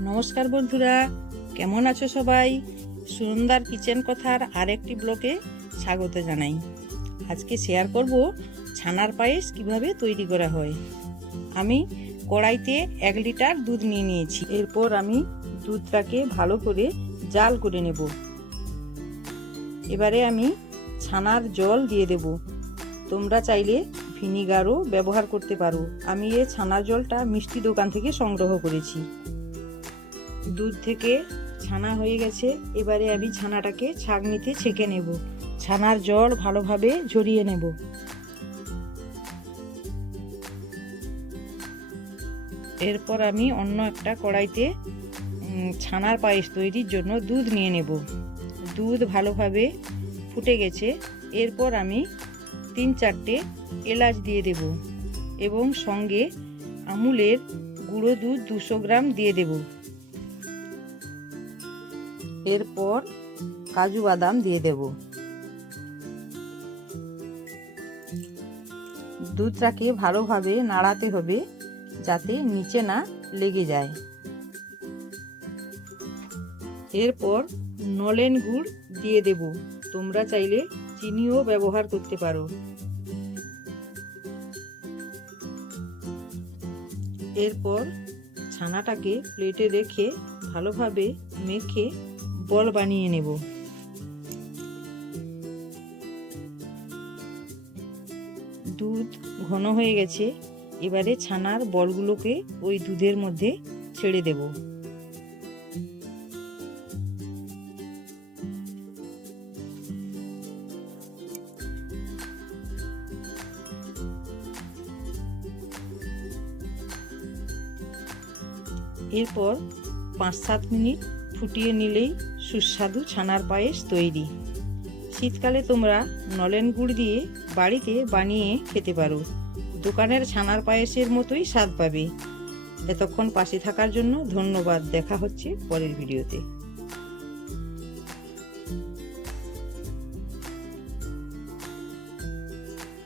নমস্কার বন্ধুরা, কেমন আছো সবাই? সুন্দর কিচেন কথার আরেকটি ব্লগে স্বাগত জানাই। আজকে শেয়ার করব ছানার পায়েস কিভাবে তৈরি করা হয়। আমি কড়াইতে 1 লিটার দুধ নিয়ে নিয়েছি। এরপর আমি দুধটাকে ভালো করে জাল করে নেব। এবারে আমি ছানার জল দিয়ে দেব। তোমরা চাইলে ভিনিগারও ব্যবহার করতে পারো। আমি এই ছানার জলটা মিষ্টি দোকান থেকে সংগ্রহ করেছি। দুধ থেকে ছানা হয়ে গেছে। এবারে আমি ছানাটাকে ছাঁকনিতে ছেঁকে নেব। ছানার জল ভালোভাবে ঝরিয়ে নেব। এরপর আমি অন্য একটা কড়াইতে ছানার পায়েস তৈরির জন্য দুধ নিয়ে নেব। দুধ ভালোভাবে ফুটে গেছে। এরপর আমি 3-4টে এলাচ দিয়ে দেব এবং সঙ্গে আমুলের গুঁড়ো দুধ 200 গ্রাম দিয়ে দেব। এরপর কাজু বাদাম দিয়ে দেব। দুধটাকে ভালোভাবে নাড়াতে হবে যাতে নিচে না লেগে যায়। এরপর নলেন গুড় দিয়ে দেব। তোমরা চাইলে চিনিও ব্যবহার করতে পারো। এরপর ছানাটাকে প্লেটে রেখে ভালোভাবে মেখে বল বানিয়ে নেব। দুধ ঘন হয়ে গেছে। এবারে ছানার বলগুলোকে ওই দুধের মধ্যে ছেড়ে দেব। এরপর 5-7 মিনিট ফুটিয়ে নিলেই সুস্বাদু ছানার পায়েস তৈরি। শীতকালে তোমরা নলেন গুড় দিয়ে বাড়িতে বানিয়ে খেতে পারো। দোকানের ছানার পায়েসের মতোই স্বাদ পাবে। এতক্ষণ পাশে থাকার জন্য ধন্যবাদ। দেখা হচ্ছে পরের ভিডিওতে।